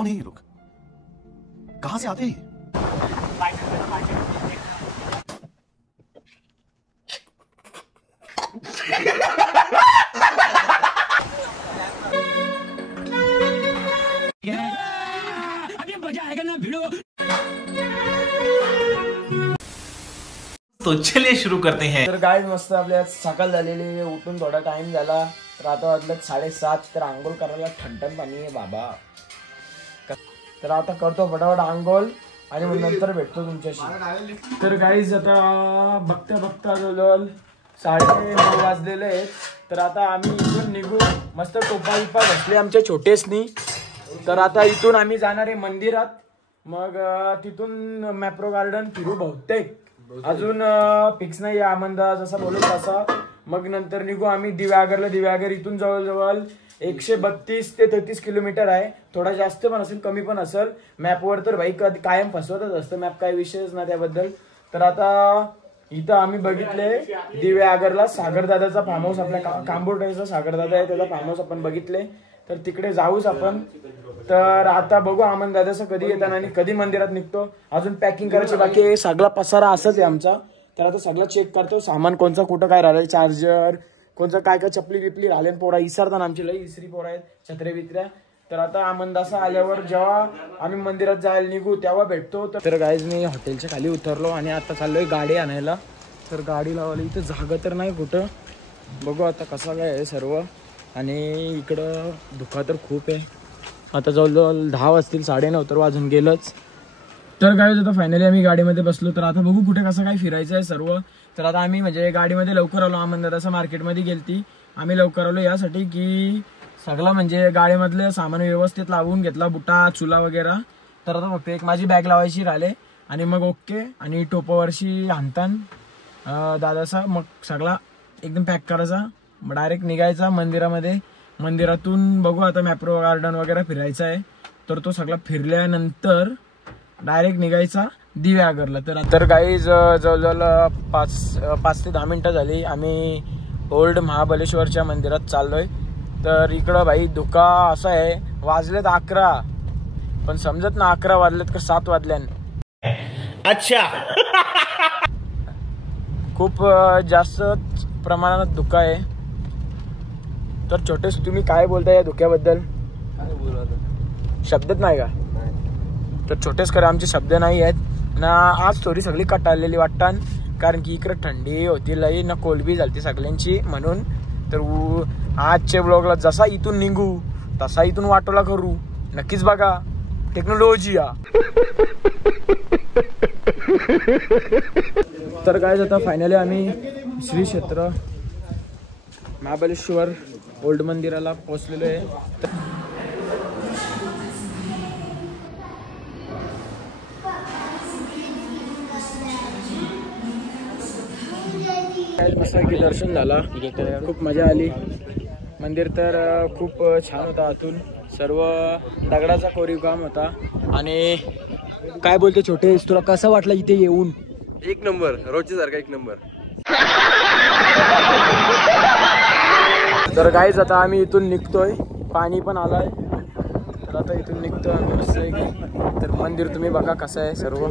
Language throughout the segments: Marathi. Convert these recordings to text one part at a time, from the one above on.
कौन है ये लोग, कहां से आते हैं? अभी मजा आएगा ना भिड़ो। तो चलिए शुरू करते हैं। तर गाइस मस्त आपल्या सकाळ झालेली आहे, उठून थोडा टाइम झाला तर आता वाजलं 7:30 तर आंघोळ करायला ठणठण पाणी आहे बाबा. तर आता करतो फटाफट आंघोळ आणि मग नंतर भेटतो तुमच्याशी. तर गाइस आता बघता बघता जवळ 9:30 वाजलेले आहेत. तर आता आम्ही इथून निघू. मस्त टोपा बिपा घातले आमच्या छोटेसनी. तर आता इथून आम्ही जाणार आहे मंदिरात. मग तिथून मॅप्रो गार्डन फिरू बहुतेक, अजून फिक्स नाही आमंदा जसं बोलू तसा. मग नंतर निघू आम्ही दिव्यागरला. दिव्यागर इथून जवळजवळ 132 ते 33 किलोमीटर आहे. थोडा जास्त पण असेल कमी पण असेल. मॅपवर तर भाई कायम फसवतच असतं मॅप, काही विषयच ना त्याबद्दल. तर आता इथं आम्ही बघितले दिव्यागरला सागरदादाचा फार्म हाऊस, आपल्या कांबोर्डेचा सागरदादा आहे त्याचा फार्म हाऊस आपण बघितले. तर तिकडे जाऊच आपण. तर आता बघू आमन दादाचं कधी येताना आणि कधी मंदिरात निघतो. अजून पॅकिंग करायची बाकी आहे. सगळा पसारा असंच आहे आमचा. तर आता सगळं चेक करतो सामान कोणचं कुठं काय राहिलं, चार्जर कोणचं काय काय चपली बिपली राहिले. पोरा इसरताना आमची लई इसरी पोरा आहेत, छत्र्या बित्र्या. तर आता आमंदासा आल्यावर जेव्हा आम्ही मंदिरात जायला निघू तेव्हा भेटतो. तर गाईज मी हॉटेलच्या खाली उतरलो आणि आता चाललोय गाडी आणायला. तर गाडी लावायला इथं जागा तर नाही कुठं, बघू आता कसं काय आहे सर्व. आणि इकडं धुका तर खूप आहे. आता जवळजवळ 10 वाजतील, 9:30 तर वाजून गेलंच. तर काय आता फायनली आम्ही गाडीमध्ये बसलो. तर आता बघू कुठे कसं काय फिरायचं आहे सर्व. तर आता आम्ही म्हणजे गाडीमध्ये लवकर आलो. आमंदादाचं मार्केटमध्ये गेलती आम्ही लवकर आलो यासाठी की सगळं म्हणजे गाडीमधलं सामान व्यवस्थित लावून घेतला, बुटा चुला वगैरे. तर आता फक्त एक माझी बॅग लावायची राहिले आणि मग ओके. आणि टोपावरशी हाणतान दादाचा मग सगळा एकदम पॅक करायचा, डायरेक्ट निघायचा मंदिरामध्ये. मंदिरातून बघू आता मॅप्रो गार्डन वगैरे फिरायचा आहे. तर तो सगळा फिरल्यानंतर डायरेक्ट निघायचा दिव्यागरला. तर गाईज जवळजवळ 5 ते 10 मिनिटं झाली आम्ही ओल्ड महाबलेश्वरच्या मंदिरात चाललोय. तर इकडं भाई धुका असा आहे, वाजलेत 11 पण समजत ना 11 वाजलेत का 7 वाजल्यान. अच्छा. खूप जास्त प्रमाणात धुका आहे. तर छोटेस तुम्ही काय बोलताय या धुक्याबद्दल? शब्दच नाही का? तर छोटेस खरं आमचे शब्द नाही आहेत ना. आज थोडी सगळी कटाळलेली वाटतात कारण की इकडे थंडी होती लई ना, कोलबी झालती सगळ्यांची म्हणून. तर आजच्या ब्लॉगला जसा इथून निघू तसा इथून वाटोला करू. नक्कीच बघा टेक्नॉलॉजी या. तर काय आता फायनली आम्ही श्री क्षेत्र महाबलेश्वर ओल्ड मंदिराला पोहोचलेलो आहे. मस्तपैकी दर्शन झालं, खूप मजा आली. मंदिर तर खूप छान होता. आतून सर्व दगडाचा कोरीव काम होता. आणि काय बोलते छोटे, तुला कसं वाटलं इथे येऊन? एक नंबर, रोजच्या सारखा एक नंबर. तर गाईज आता आम्ही इथून निघतोय, पाणी पण आलंय. तर आता इथून निघतोय आम्ही मस्त आहे की. तर मंदिर तुम्ही बघा कसं आहे सर्व.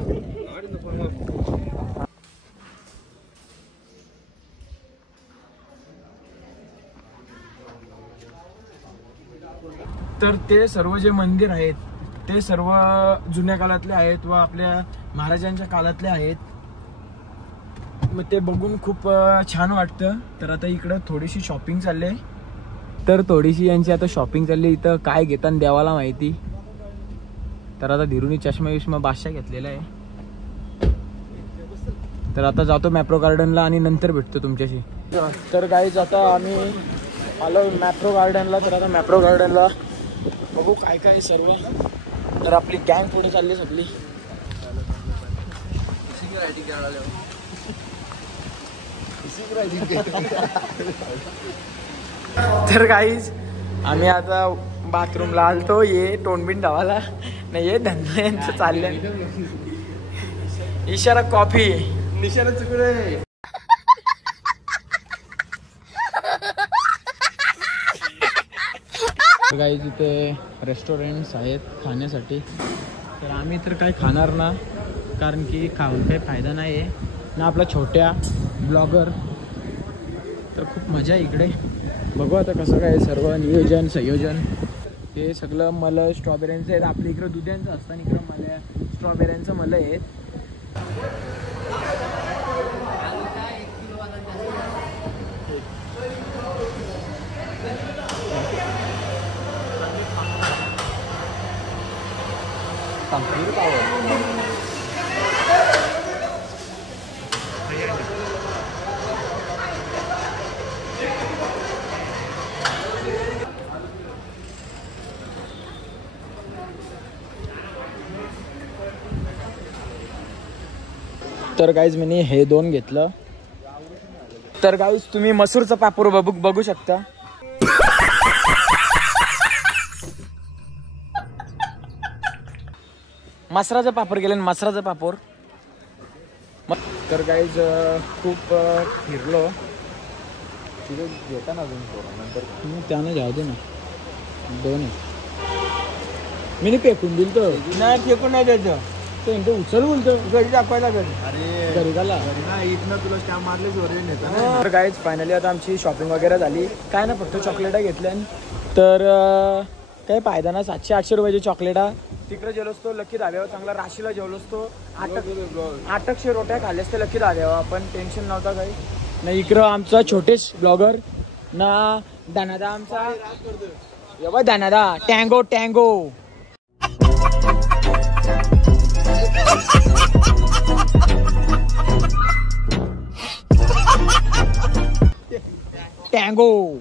तर ते सर्व जे मंदिर आहेत ते सर्व जुन्या काळातले आहेत व आपल्या महाराजांच्या काळातले आहेत. मग ते बघून खूप छान वाटतं. तर आता इकडं थोडीशी शॉपिंग चालली आहे. तर थोडीशी यांची आता शॉपिंग चालली. इथं काय घेतात देवाला माहिती. तर आता धीरूनी चष्मा विष्मा बादशाह घेतलेला आहे. तर आता जातो मॅप्रो गार्डनला आणि नंतर भेटतो तुमच्याशी. तर गाईज आता आम्ही आलो मॅप्रो गार्डनला. तर आता मॅप्रो गार्डनला बघू काय काय सर्व. तर आपली गँग पुढे चालली सगळी. तर गाईज आम्ही आता बाथरूमला आलतो. ये तोंडबिंड धावाला नाही, ये धंदा यांचं चाललंय. इशारा कॉफी निशाणा चुकडे. गाईज इथे रेस्टॉरंट्स आहेत खाण्यासाठी, तर आम्ही तर काही खाणार ना, कारण की खाऊन काही फायदा नाही आहे ना आपला छोट्या ब्लॉगर. तर खूप मजा आहे इकडे. बघू आता कसं काय सर्व नियोजन संयोजन. हे सगळं मला स्ट्रॉबेऱ्यांचं आहेत. आपल्या इकडं दुध्यांचं असतं आणि इकडं मला स्ट्रॉबेऱ्यांचं मला आहेत. तर गाईज मी हे 2 घेतलं. तर गाईज तुम्ही मसूरचा पापड बघू शकता. मसराचं पापड गेले, मसराचं पापड. तर गाईज खूप फिरलो तिथे घेता ना अजून नंतर त्यानं जाऊ दे ना. 2 मी फेकून दिल तर नाही, फेकून नाही द्यायचं. ते उचल बोलतो घरी दाखवायला. घरी झाला इथनं तुला स्टॅम्प मारले जोर. तर गाईज फायनली आता आमची शॉपिंग वगैरे झाली. काय ना फक्त चॉकलेटा घेतल्या. तर काही फायदा ना. 700-800 रुपयाची चॉकलेटा. तिकडे जेवलो असतो लकी धाब्यावर, चांगला राशीला जेवलो असतो. 800 रोट्या खाल्ल्या असते लकी धाब्यावर. आपण टेन्शन नव्हता काही ना. इकडं आमचा छोटेश ब्लॉगर ना, दानादा आमचा एवढा दानादा टँगो टँगो. टँगो.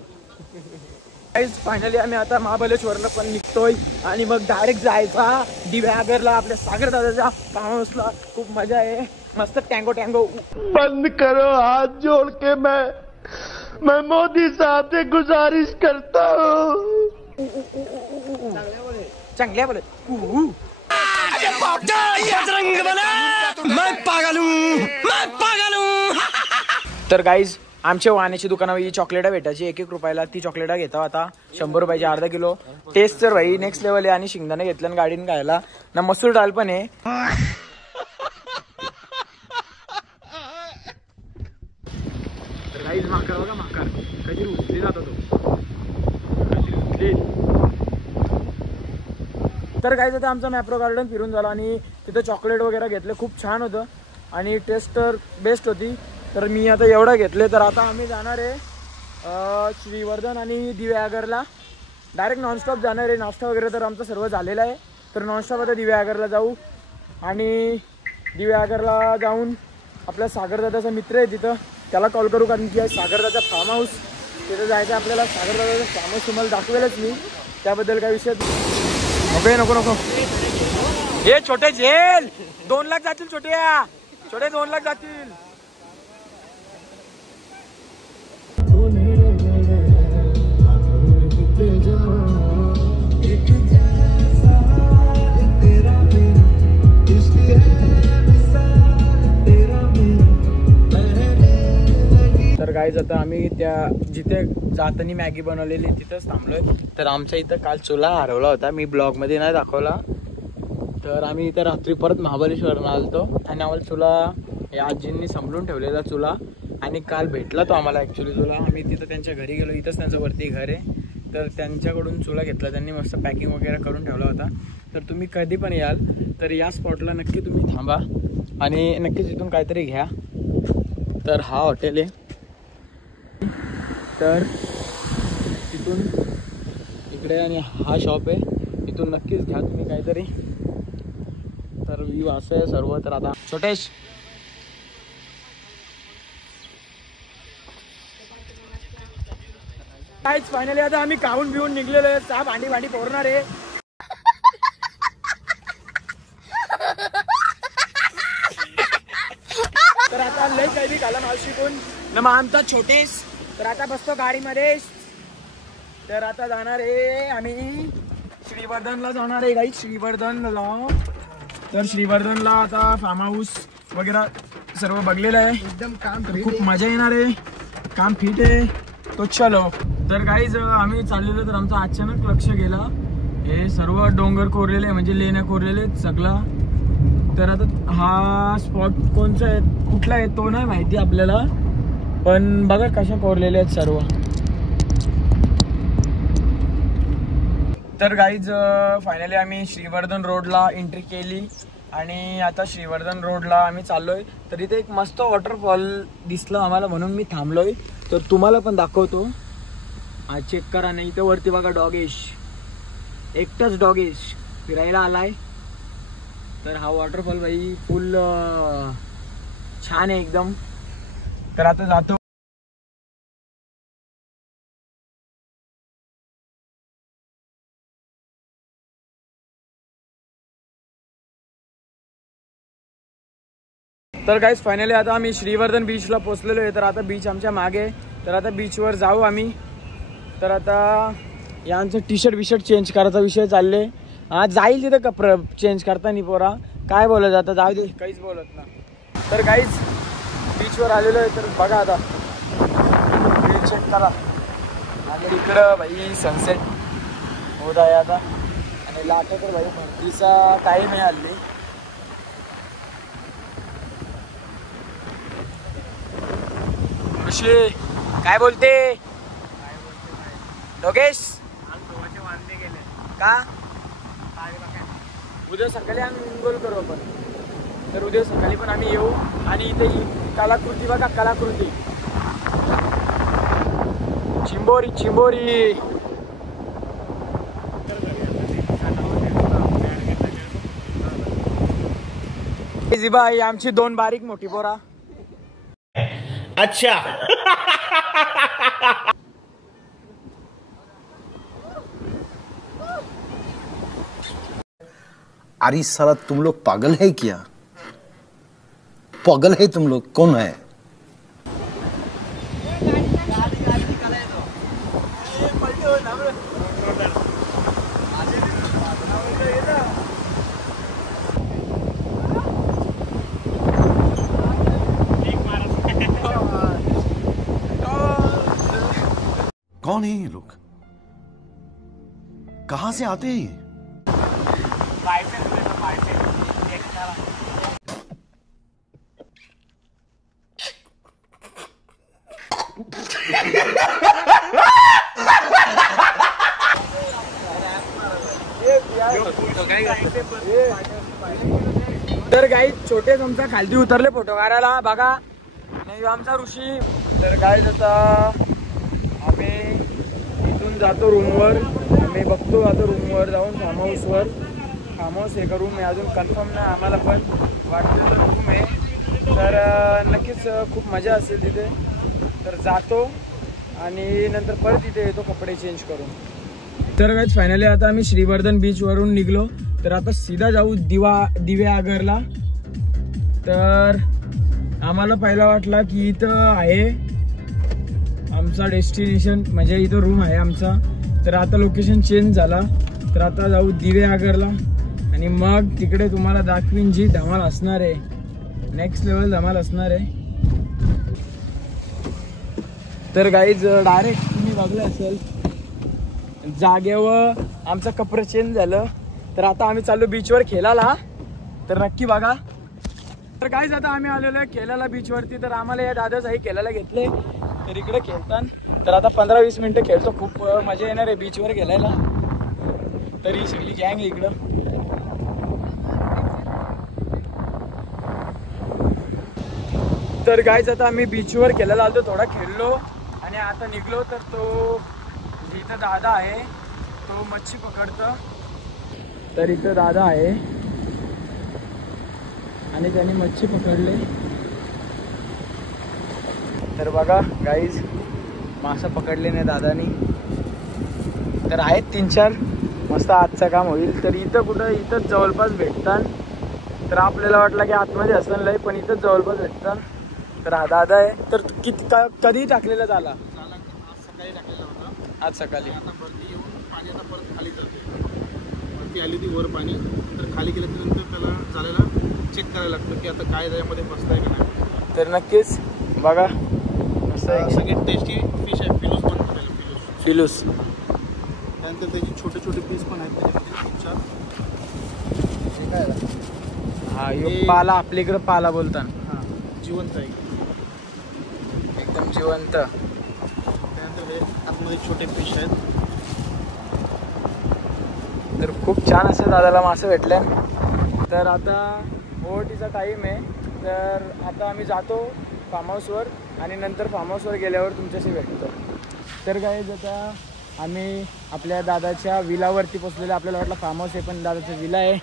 फायनली आम्ही आता महाबळेश्वरला पण निघतोय आणि मग डायरेक्ट जायचा दिव्यागरला आपल्या सागर दादाच्या फार्म हाऊसला. खूप मजा आहे. मस्त टँगो टँगो. बंद करो हाथ जोड़ के मैं मोदी साहब से गुजारिश करता हूँ. चांगल्या बोले. तर गाईज आमच्या वाहनाची दुकानावर ही चॉकलेटा भेटायची 1-1 रुपयाला. ती चॉकलेटा घेता आता 100 रुपयाची अर्धा किलो. टेस्ट तर भाई नेक्स्ट लेवल आहे. आणि शेंगदाणे घेतलं गाडीने खायला ना. मसूर डाळ पण आहे. तर गाईज माकर बघा, माकर कधी उचली जातो तो. तर गाईज आता आमचं मॅप्रो गार्डन फिरून झालं आणि तिथं चॉकलेट वगैरे घेतलं. खूप छान होतं आणि टेस्ट तर बेस्ट होती. तर मी आता एवढं घेतले. तर आता आम्ही जाणार आहे श्रीवर्धन आणि दिव्यागरला. डायरेक्ट नॉनस्टॉप जाणार आहे. नाश्ता वगैरे तर आमचं सर्व झालेलं आहे. तर नॉनस्टॉप आता दिव्यागरला जाऊ आणि दिव्यागरला जाऊन आपल्या सागरदादाचा मित्र आहे तिथं, त्याला कॉल करू. कारण की सागरदाचा फार्म हाऊस तिथं जायचं आपल्याला. सागरदादाचा फार्म हाऊस तुम्हाला दाखवेलच मी, त्याबद्दल काय विषय नको नको. हे छोटे झेल 2 लाख जातील. छोटे 2 लाख जातील. तर गाईज आता आम्ही त्या जिथे जाताना मॅगी बनवलेली तिथंच थांबलोय. तर आमच्या इथं काल चुला हरवला होता. मी ब्लॉगमध्ये नाही दाखवला. तर आम्ही इथं रात्री परत महाबळेश्वरला आलतो आणि आम्हाला चुला या आजींनी सांभाळून ठेवलेला चुला. आणि काल भेटला तो आम्हाला ॲक्च्युली चुला. आम्ही तिथं त्यांच्या घरी गेलो. इथंच त्यांचं वरती घर आहे. तर त्यांच्याकडून चुला घेतला. त्यांनी मस्त पॅकिंग वगैरे करून ठेवला होता. तर तुम्ही कधी पण याल तर या स्पॉटला नक्की तुम्ही थांबा आणि नक्कीच इथून काहीतरी घ्या. तर हा हॉटेल आहे. तर तिथून इकडे आणि हा शॉप आहे. इथून नक्कीच घ्या तुम्ही काहीतरी. तर व्ह्यू असं आहे सर्व. तर आता छोटेश फायनली आता आम्ही खाऊन बिऊन निघलेलो आहे. चहा भांडी पोरणार आहे. तर आता लय काही खाला माल शिकून न मग आमचा छोटेश. तर आता बसतो गाडीमध्ये. तर आता जाणार आहे आम्ही श्रीवर्धनला जाणार आहे गाई. श्रीवर्धनला. तर श्रीवर्धनला आता फार्म हाऊस वगैरे सर्व बघलेलं आहे. एकदम काम खूप मजा येणार आहे. काम फिट आहे. तो चलो. तर काहीच आम्ही चाललेलो तर आमचं अचानक लक्ष गेलं हे सर्व डोंगर कोरलेले म्हणजे लेण्या कोरलेले सगळा. तर आता हा स्पॉट कोणचा आहे कुठला आहे तो नाही माहिती आपल्याला, पण बघा कशा कोरलेल्या आहेत सर्व. तर गाईज फायनली आम्ही श्रीवर्धन रोडला एंट्री केली आणि आता श्रीवर्धन रोडला आम्ही चाललोय. तर इथे एक मस्त वॉटरफॉल दिसलं आम्हाला म्हणून मी थांबलोय. तर तुम्हाला पण दाखवतो. हा चेक करा. नाही इथे वरती बघा डॉगेश, एकटाच डॉगेश फिरायला आलाय. तर हा वॉटरफॉल भाई फुल छान आहे एकदम. तर आता जातो. तर गाईज फायनली आता आम्ही श्रीवर्धन बीचला पोहोचलेलो आहे. तर आता बीच आमच्या मागे. तर आता बीचवर जाऊ आम्ही. तर आता यांचं टी शर्ट चेंज करायचा विषय चालले. हा जाईल तिथे कपडे चेंज करताना पोरा काय बोलत आता जाऊ दे काहीच बोलत ना. तर काहीच बीचवर आलेलो आहे. तर बघा आता बीच चेक करा आणि इकडं भाई सनसेट होत आहे आता आणि लाटा तर भाई भरतीचा टाईम आहे हल्ली. ऋषी काय बोलते लोकेश का उद्या सकाळी आम्ही इंगोल करू आपण. तर उद्या सकाळी पण आम्ही येऊ आणि इथे ही कलाकृती बघा कलाकृती चिंबोरी चिंबोरी. बाई आमची 2 बारीक मोठी पोरा. अच्छा. अरे साला तुम लोग पागल है क्या? पागल है तुम लोग? कौन है? कौन है ये लोग? कहां से आते हैं ये? तर गाई छोटे आमचा खालती उतरले फोटो काढायला बघा. नाही आमचा ऋषी. तर गाईज आता आम्ही इथून जातो रूमवर. आम्ही बघतो आता रूमवर जाऊन फार्म हाऊस हे रूम आहे अजून कन्फर्म नाही आम्हाला पण वाटतं रूम आहे. तर नक्कीच खूप मजा असेल तिथे. तर जातो आणि नंतर परत इथे येतो कपडे चेंज करून. तर गाईज फायनली आता आम्ही श्रीवर्धन बीचवरून निघलो. तर आता सीधा जाऊ दिवेआगरला. तर आम्हाला पहिला वाटला की इथं आहे आमचा डेस्टिनेशन म्हणजे इथं रूम आहे आमचा. तर आता लोकेशन चेंज झाला. तर आता जाऊ दिवेआगरला आणि मग तिकडे तुम्हाला दाखवीन जी धमाल असणार आहे. नेक्स्ट लेवल धमाल असणार आहे. तर गाईज डायरेक्ट तुम्ही बघलं असेल जागेवर आमचं कपडे चेंज झालं. तर आता आम्ही चाललो बीचवर खेळायला. तर नक्की बघा. तर गाईज आता आम्ही आलेलो आहे खेळायला बीचवरती. तर आम्हाला या दादाचाही खेळायला घेतले. तर इकडे खेळतात. तर आता 15-20 मिनिटं खेळतो. खूप मजा येणार आहे बीचवर खेळायला. तर ही सगळी गँग इकडं. तर गाईज आता आम्ही बीचवर खेळायला आलो. थोडा खेळलो आणि आता निघलो. तर तो इथं दादा आहे तो मच्छी पकडतो. तर इथं दादा आहे आणि त्याने मच्छी पकडले. तर बघा गाईज मासा पकडले नाही दादानी. तर आहेत 3-4 मस्त आजचं काम होईल. तर इथं कुठं इथंच जवळपास भेटतात. तर आपल्याला वाटलं की आतमध्ये असलं नाही पण इथंच जवळपास भेटतात. तर हा दादा आहे. तर कधी टाकलेला झाला सकाळी टाकलेला होता. आज सकाळी. आता वरती येऊन पाणी आता परत खाली जाते. वरती आली ती वर पाणी. तर खाली गेल्यानंतर त्याला झालेला चेक करायला लागतं की आता काय त्याच्यामध्ये बसलाय का नाही. तर नक्कीच बघा सगळ्यात टेस्टी फिश आहे. फिलोस म्हणतो त्याला. डिलूस. त्यानंतर त्याचे छोटे छोटे पीस पण आहेत त्याच्यामध्ये 3-4. हा यो पाला आपल्या इकडे पाला बोलतात. हां जिवंत आहे एकदम जिवंत. त्यानंतर हे आतमध्ये छोटे फिश आहेत. तर खूप छान असं दादाला मासे भेटले. तर आता ओटीचा टाईम आहे. तर आता आम्ही जातो फार्म हाऊसवर आणि नंतर फार्म हाऊसवर गेल्यावर तुमच्याशी भेटतो. तर गाईज आता आम्ही आपल्या दादाच्या विलावरती पोचलेलो. आपल्याला वाटलं फार्म हाऊस आहे पण दादाचं विला आहे,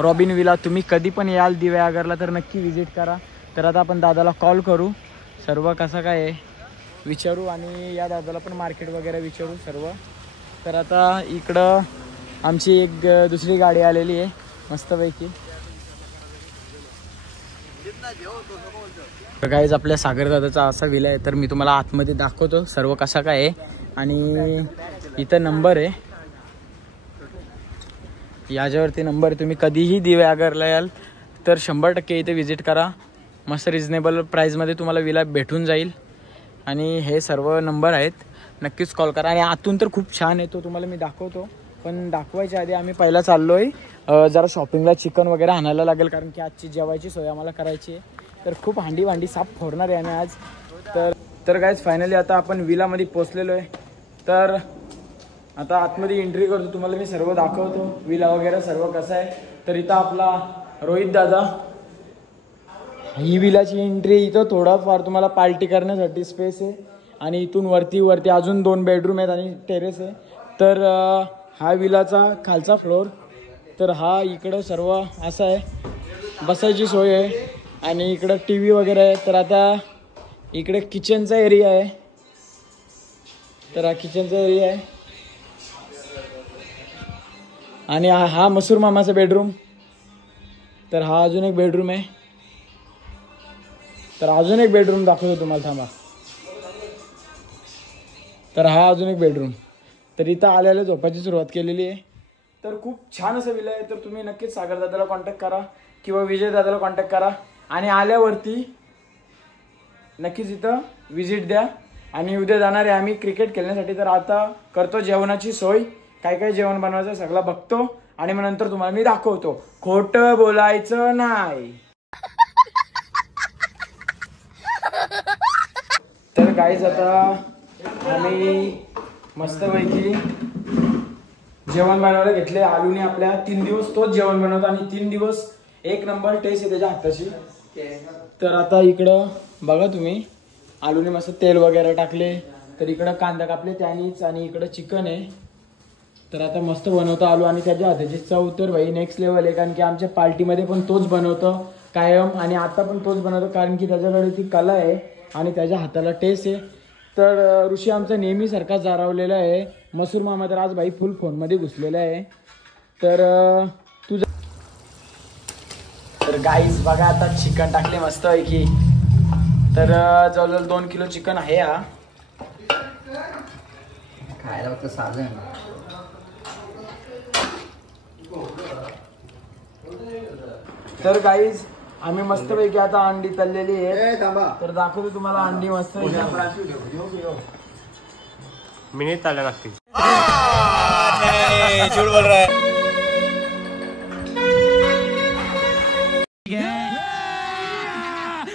रॉबिन विला. तुम्ही कधी पण याल दिव्यागरला तर नक्की विजिट करा. तर आता आपण दादाला कॉल करू, सर्व कसं काय आहे विचारू आणि या दादाला पण मार्केट वगैरे विचारू सर्व. तर आता इकडं आमची एक दुसरी गाडी आलेली आहे मस्तपैकी. गाईज आपल्या सागर दादाचा असा विला आहे. तर मी तुम्हाला आतमध्ये दाखवतो सर्व कसा काय आहे. आणि इथं नंबर आहे, याच्यावरती नंबर. तुम्ही कधीही दिव्यागरला याल तर 100% इथे विजिट करा. मस्त रिजनेबल प्राईजमध्ये तुम्हाला विला भेटून जाईल. आणि हे सर्व नंबर आहेत, नक्कीच कॉल करा. आणि आतून तर खूप छान आहे, तो तुम्हाला मी दाखवतो. पण दाखवायच्या आधी आम्ही पहिला चाललो आहे जरा शॉपिंगला. चिकन वगैरे आणायला लागेल कारण की आजची जेवायची सोय आम्हाला करायची आहे. तर खूप भांडी साफ फोडणार आहे आम्ही आज. तर गाईज फायनली आता आपण विलामध्ये पोचलेलो आहे. तर आता आतमध्ये एंट्री करतो, तुम्हाला मी सर्व दाखवतो विला वगैरे सर्व कसं आहे. तर इथं आपला रोहित दादा, ही विलाची एंट्री. इथं थोडाफार तुम्हाला पार्टी करण्यासाठी स्पेस आहे. आणि इथून वरती अजून 2 बेडरूम आहेत आणि टेरेस आहे. तर हा विलाचा खालचा फ्लोर. तर हा इकडं सर्व असं आहे, बसायची सोय आहे. आणि इकडं TV वगैरे आहे. तर आता इकडे किचनचा एरिया आहे. तर हा किचनचा एरिया आहे. आणि हा मसूर मामाचा बेडरूम. तर हा अजून एक बेडरूम आहे. तर अजून एक बेडरूम दाखवतो तुम्हाला, थांबा. तर हा अजून एक बेडरूम. तर इथं आल्याला झोपायची सुरुवात केलेली आहे. तर खूप छान असं विला आहे. तर तुम्ही नक्कीच सागर दादाला कॉन्टॅक्ट करा किंवा विजय दादाला कॉन्टॅक्ट करा. आणि आल्यावरती नक्कीच इथं विजिट द्या. आणि उद्या जाणार आहे आम्ही क्रिकेट खेळण्यासाठी. तर आता करतो जेवणाची सोय, काय जेवण बनवायचं सगळं बघतो आणि मग नंतर तुम्हाला मी दाखवतो. खोटं बोलायचं नाही. तर गाईज आता आम्ही मस्तपैकी जेवण बनवायला घेतले. आलूने आपल्या 3 दिवस तोच जेवण बनवतो आणि 3 दिवस एक नंबर टेस्ट आहे त्याच्या हाताची. तर आता इकडं बघा तुम्ही, आलूने मस्त तेल वगैरे टाकले. तर इकडं कांदा कापले त्यानीच आणि इकडं चिकन आहे. तर आता मस्त बनवतो आलू आणि त्याच्या हाताची चव तर भाई नेक्स्ट लेवल आहे. कारण की आमच्या पार्टीमध्ये पण तोच बनवतो कायम आणि आता पण तोच बनवतो कारण की त्याच्याकडे ती कला आहे आणि त्याच्या हाताला टेस्ट आहे. तर ऋषी आमचा नेहमीसारखा जारावलेला आहे. मसूर मामा तर आज भाई फुल फोनमध्ये घुसलेला आहे. तर तर गाईज बघा आता चिकन टाकले मस्त आहे की. तर जवळजवळ 2 किलो चिकन आहे हा. खायला फक्त साधं. तर गाईज आम्ही मस्तपैकी आता अंडी तळलेली आहे. तर दाखवतो तुम्हाला अंडी मस्त. मी नाही चालला लागते.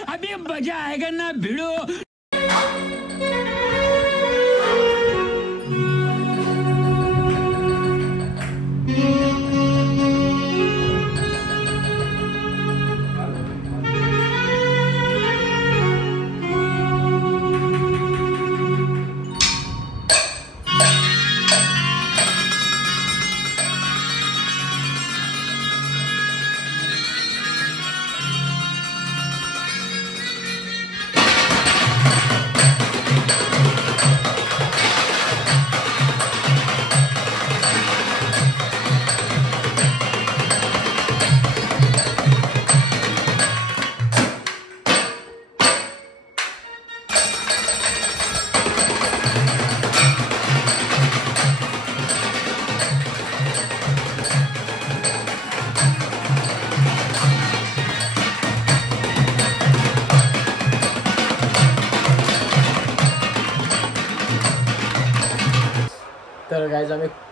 अभी मजा आएगा ना भिड़ो.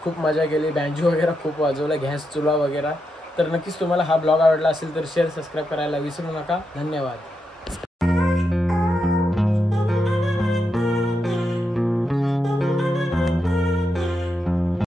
खूप मजा केली, बँजो वगैरे खूप वाजवला, गॅस चुला वगैरे. तर नक्कीच तुम्हाला हा ब्लॉग आवडला असेल तर शेअर सबस्क्राईब करायला विसरू नका. धन्यवाद.